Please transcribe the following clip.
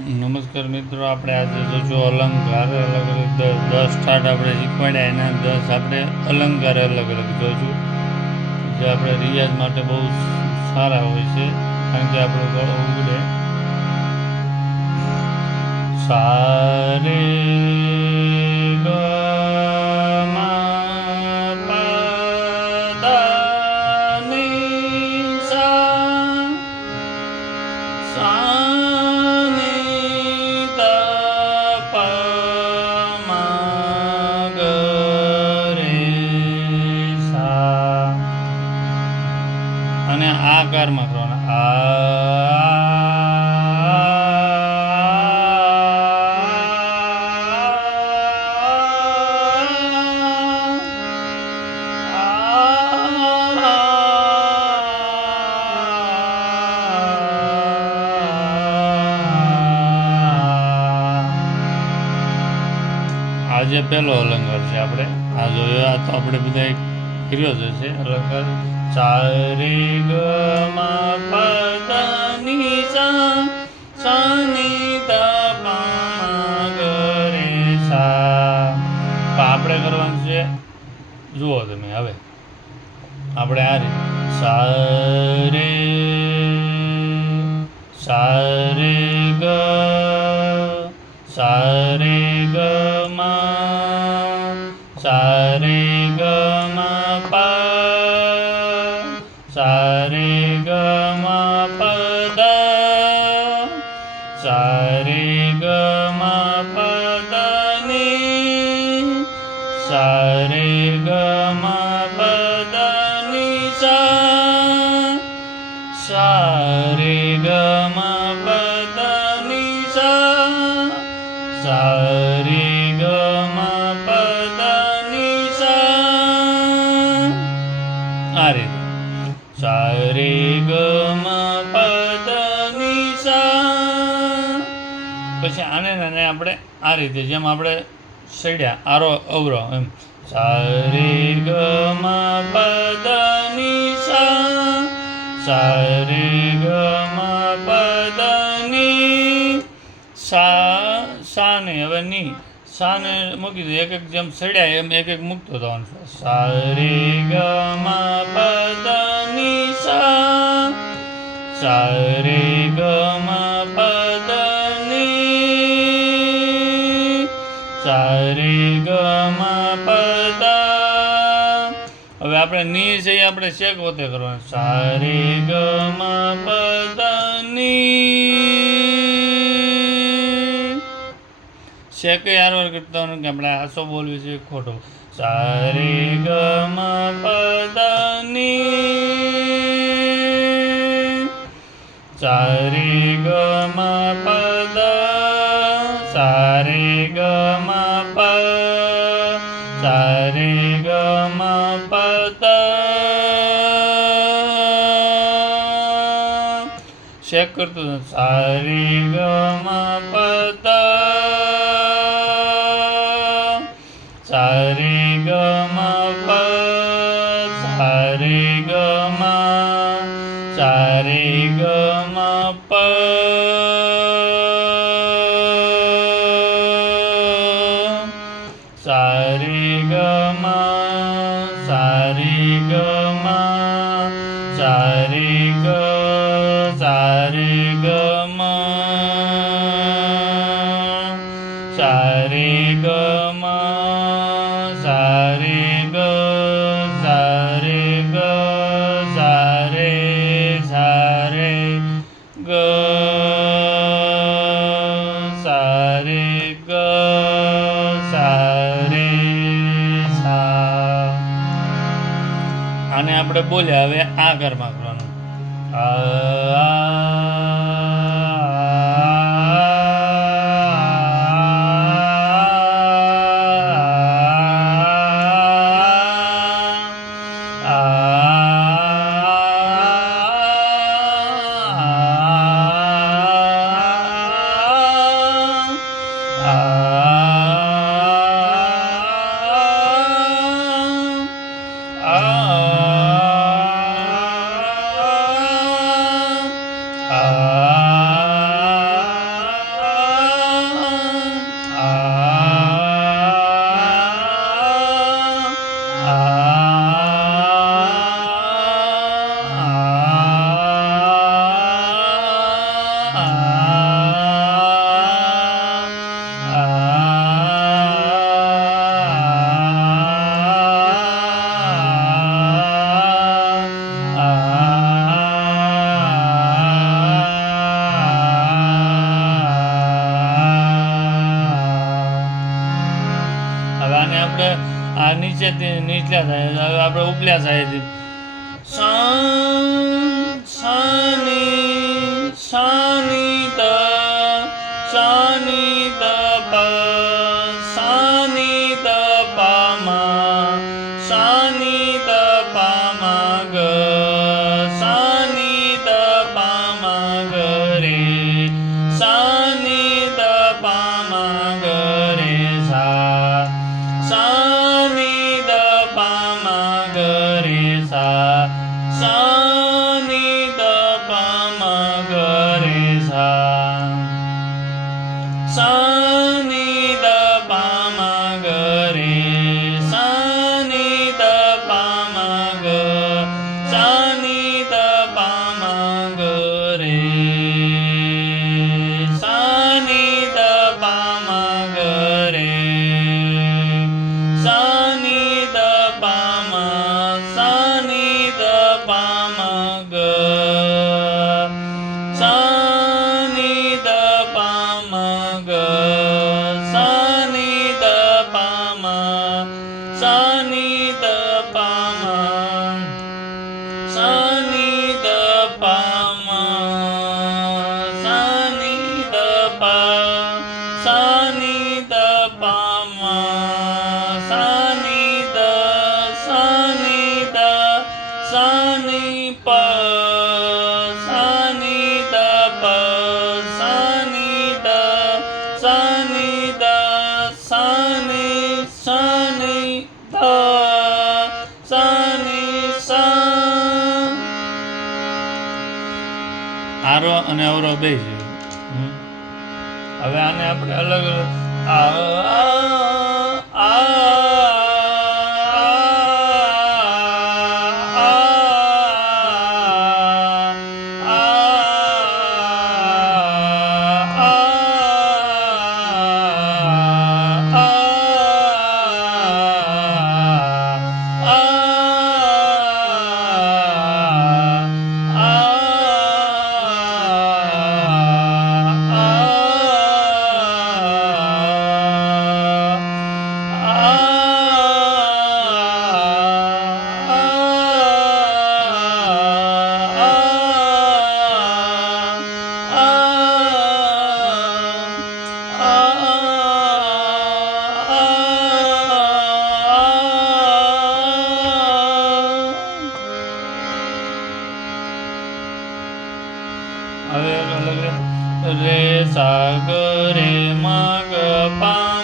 નમસ્કાર મિત્રો, આપણે આજે જોજો અલંકાર અલગ અલગ 10 ઠાઠ આપણે શીખવાડ્યા, એના 10 આપણે અલંકાર અલગ અલગ જોઈશું, જે આપણે રિયાઝ માટે બહુ સારા હોય છે, કારણ કે આપણો ગળો ઉગડે. સારે ગ મા પ દ ની સા, સા ની દ પ મા ગ રે સા. અને આ આકારમાં કરવાના. આ જે પહેલો અલંકાર છે, આપણે આ જોયો, આ તો આપણે બધા કર્યો જ છે અલંકાર. સારે ગ મા પ દ ની સા, સા ની દ પ મા ગ રે સા. આપણે કરવાનું છે, જુઓ તમે. હવે આપણે આ રીતે સારે, સારે ગ, સારે ગ મા, સારે ગ મા પ, સારે ગ મા પ દ, સારે ગ મા પ દ ની, સારે ગ મા પ દ ની સા, સારે ગ મા પ દ ની સા, સારે ગ મા પ દ ની સા. આ રીતે સારે ગ મા પ દ ની સા. પછી આને નાને આપણે આ રીતે, જેમ આપણે સડ્યા આરો અવરો એમ, સારે ગ મા પ દ ની સા, સારે ગ મા પ દ ની સા, સા નહીં, હવે ની, સા ને મૂકી દે, એક એક જેમ સડ્યા એમ એક એક મૂકતો થવાનું. સારે ગ મા પ દ ની સા, સારે ગ મા પ દ ની, સારે ગ મા પ દ. હવે આપણે ની છે એ આપણે શેક વખતે કરવાનું. સારે ગ મા પ દ ની, શેક હારવાર કરતા હોવાનું, કે આપણે હાસો બોલવી છે ખોટો. સારે ગ મા પ દ ની, સારે ગ મા પ દ, સારે ગ મા પ, સારે ગ મા પ દ. શેક કરતું. સારે ગ મા પ દ, સારે ગ મા પ, સારે ગ મા, સારે ગ મા પ, સારે ગ મા, સારે ગ મા, સારે ગ, સારે ગ મા, સારે ગ મા, સારે ગ, સારે ગ, સારે, સારે ગ, સારે ગ, સારે સા. આને આપણે બોલ્યા. હવે આ ઘરમાં કરવાનું. હવે આને આપણે આ નીચેથી નીચલા થાય હવે આપણે ઉપલા થાય સાની ત પ સાની ત પામા સાની ત પામા ગ સાની ત પામા ગ રે સાની ત પામા ગ રે સા સાની ત પામા ગ રે સા સાની ત પામા ગ રે સા સાની ત પામા ગ રે સાની ત પામા ગ સાની ત પામા ગ રે સાની ત પામા ગ રે સાની ત પામા સાની ત પામા ગ સાની ત પામા ગ સાની ત પામા સાની ત પામા સાની ત પામા સાની ત પા સાની ત પામા સાની ત સાની ત સાની પ સાની ત પ સાની ત સાની ત સાની સાની ત સાની સા આરો અને અવરો બે છે હવે આને આપણે અલગ હવે અલગ રે સા ગ રે મા ગ પા